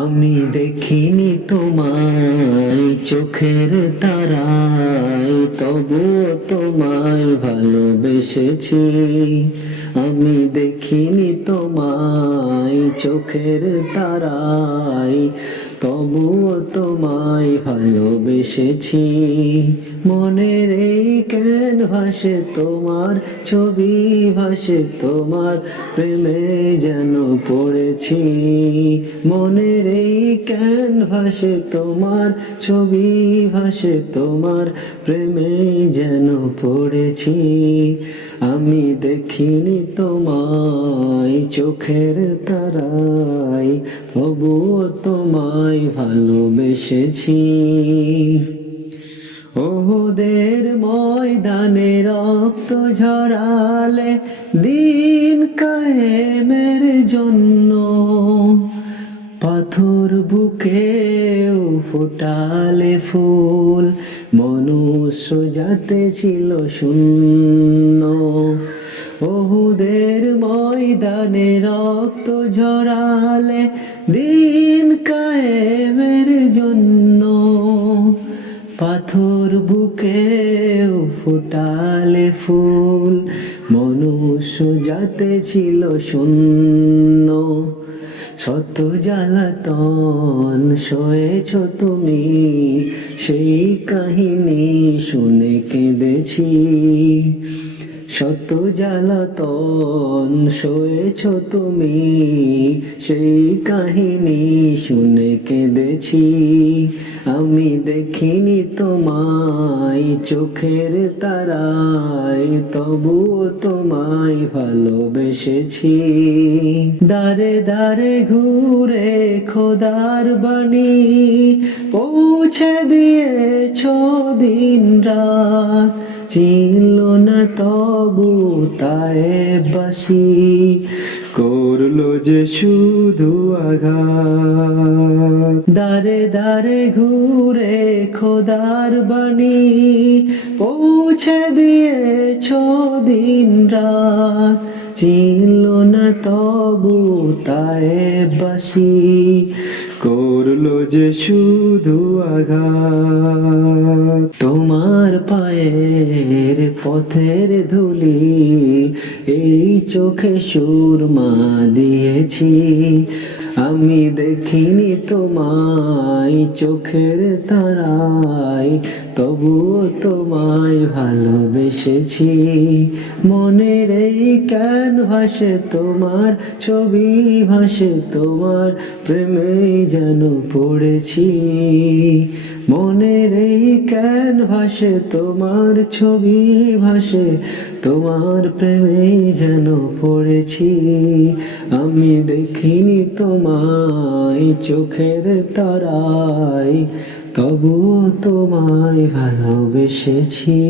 আমি দেখিনি তোমায় চোখের তারায়, তবুও তোমায় ভালোবেসেছি। আমি দেখিনি তোমায় চোখের তারায়, তবুও তোমায় ভালোবেসেছি। মনের এই ক্যানভাসে তোমার ছবি ভাসে, তোমার প্রেমে যেন পড়েছি। মনের এই ক্যানভাসে তোমার ছবি ভাসে, তোমার প্রেমে যেন পড়েছি। আমি দেখিনি তোমায় চোখের তারায়, তবুও তোমায় ভালোবেসেছি। ওদের ময়দানে রক্ত ঝরালে দিন কায়েমের জন্য, পাথর বুকেও ফোটালে ফুল, মনুষ্য জাতে ছিল শূন্য। ওহুদের ময়দানে রক্ত ঝরালে দিন কায়েমের জন্য, পাথর বুকেও ফোটালে ফুল, মনুষ্য জাতে ছিল শূন্য। শত জ্বালাতন সয়েছ তুমি, সেই কাহিনী শুনে কেঁদেছি। শত জ্বালাতন সয়েছ তুমি, সেই কাহিনী শুনে কেঁদেছি। আমি দেখিনি তোমায় চোখের তারায়, তবুও তোমায় ভালোবেসেছি। দারে দারে ঘুরে খোদার বাণী পৌঁছে দিয়েছ দিন রাত, চিনল না তবু তায়েববাসী, করলো যে শুধু আঘাত। দারে দারে ঘুরে খোদার বাণী পৌঁছে দিয়েছ দিন রাত, চিনল না তবু তায়েববাসী, করলো যে শুধু আঘাত। তোমার পায়ের পথের ধুলি এই চোখে সুরমা দিয়েছি। আমি দেখিনি তোমায় চোখের তারায়, তবুও তোমায় ভালোবেসেছি। মনের এই ক্যানভাসে তোমার ছবি ভাসে, তোমার প্রেমে যেন পড়েছি। মনের এই ক্যানভাসে তোমার ছবি ভাসে, তোমার প্রেমে যেন পড়েছি। আমি দেখিনি তোমায় চোখের তারায়, তবুও তোমায় ভালোবেসেছি।